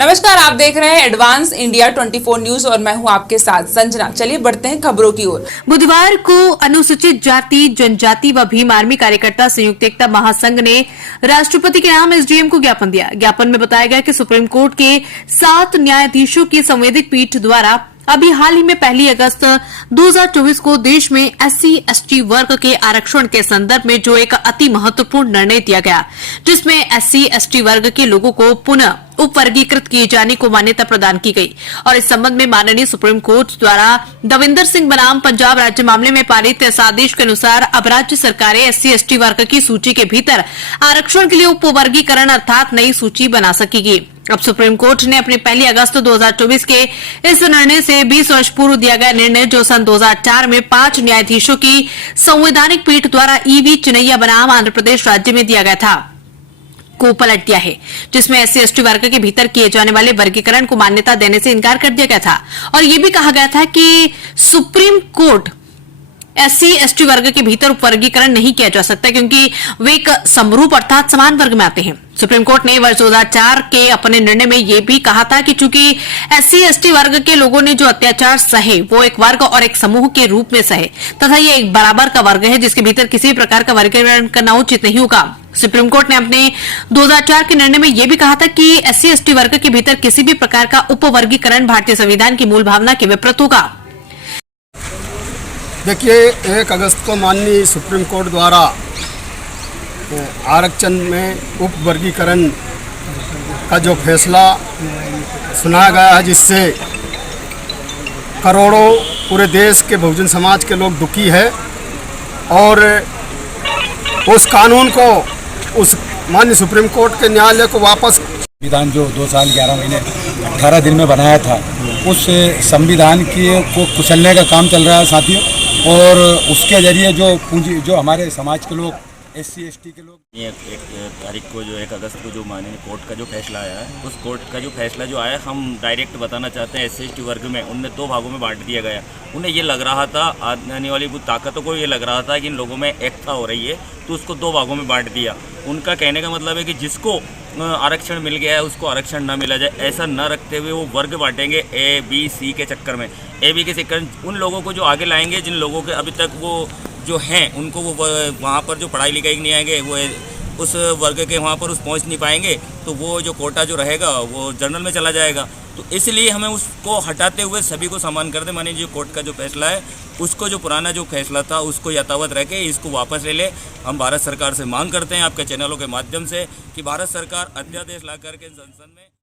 नमस्कार, आप देख रहे हैं एडवांस इंडिया 24 न्यूज और मैं हूं आपके साथ संजना। चलिए बढ़ते हैं खबरों की ओर। बुधवार को अनुसूचित जाति, जनजाति व भीम आर्मी कार्यकर्ता संयुक्त एकता महासंघ ने राष्ट्रपति के नाम एसडीएम को ज्ञापन दिया। ज्ञापन में बताया गया कि सुप्रीम कोर्ट के 7 न्यायाधीशों की संवैधानिक पीठ द्वारा अभी हाल ही में 1 अगस्त 2024 को देश में SC/ST वर्ग के आरक्षण के संदर्भ में जो एक अति महत्वपूर्ण निर्णय दिया गया, जिसमें SC/ST वर्ग के लोगों को पुनः उपवर्गीकृत किए जाने को मान्यता प्रदान की गई और इस संबंध में माननीय सुप्रीम कोर्ट द्वारा दविंदर सिंह बनाम पंजाब राज्य मामले में पारित इस आदेश के अनुसार अब राज्य सरकारें SC/ST वर्ग की सूची के भीतर आरक्षण के लिए उपवर्गीकरण अर्थात नई सूची बना सकेगी। अब सुप्रीम कोर्ट ने अपने 1 अगस्त 2024 के इस निर्णय से 20 वर्ष पूर्व दिया गया निर्णय, जो सन 2004 में 5 न्यायाधीशों की संवैधानिक पीठ द्वारा EV चिनैया बनाम आंध्र प्रदेश राज्य में दिया गया था, को पलट दिया है, जिसमें SC/ST वर्ग के भीतर किए जाने वाले वर्गीकरण को मान्यता देने से इनकार कर दिया गया था और यह भी कहा गया था कि सुप्रीम कोर्ट SC/ST वर्ग के भीतर उपवर्गीकरण नहीं किया जा सकता क्योंकि वे एक समरूप अर्थात समान वर्ग में आते हैं। सुप्रीम कोर्ट ने वर्ष 2004 के अपने निर्णय में यह भी कहा था कि चूंकि SC/ST वर्ग के लोगों ने जो अत्याचार सहे वो एक वर्ग और एक समूह के रूप में सहे तथा ये एक बराबर का वर्ग है जिसके भीतर किसी प्रकार का वर्गीकरण करना उचित नहीं होगा। सुप्रीम कोर्ट ने अपने 2004 के निर्णय में यह भी कहा था कि SC/ST वर्ग के भीतर किसी भी प्रकार का उपवर्गीकरण भारतीय संविधान की मूल भावना के विपरीत होगा। देखिए, 1 अगस्त को माननीय सुप्रीम कोर्ट द्वारा आरक्षण में उपवर्गीकरण का जो फैसला सुनाया गया है, जिससे करोड़ों पूरे देश के बहुजन समाज के लोग दुखी है और उस कानून को उस माननीय सुप्रीम कोर्ट के न्यायालय को वापस संविधान जो 2 साल 11 महीने 18 दिन में बनाया था, उस संविधान को कुचलने का काम चल रहा है साथियों, और उसके जरिए जो हमारे समाज के लोग SC/ST के लोग 1 तारीख को जो 1 अगस्त को जो माननीय कोर्ट का जो फैसला आया है, उस कोर्ट का जो फैसला जो आया, हम डायरेक्ट बताना चाहते हैं SC/ST वर्ग में उन्हें 2 भागों में बांट दिया गया। उन्हें ये लग रहा था, आने वाली कुछ ताकतों को ये लग रहा था कि इन लोगों में एकता हो रही है, तो उसको 2 भागों में बांट दिया। उनका कहने का मतलब है कि जिसको आरक्षण मिल गया है उसको आरक्षण न मिला जाए, ऐसा न रखते हुए वो वर्ग बांटेंगे A, B, C के चक्कर में। A, B के चक्कर उन लोगों को जो आगे लाएंगे, जिन लोगों के अभी तक वो जो हैं उनको वो वहाँ पर जो पढ़ाई लिखाई नहीं आएंगे, वो उस वर्ग के वहाँ पर पहुँच नहीं पाएंगे, तो वो जो कोटा जो रहेगा वो जनरल में चला जाएगा। तो इसलिए हमें उसको हटाते हुए सभी को समान कर दे। मानिए जो कोर्ट का जो फैसला है, उसको जो पुराना जो फैसला था उसको यथावत रह के इसको वापस ले ले। हम भारत सरकार से मांग करते हैं आपके चैनलों के माध्यम से कि भारत सरकार अध्यादेश ला करके संसद में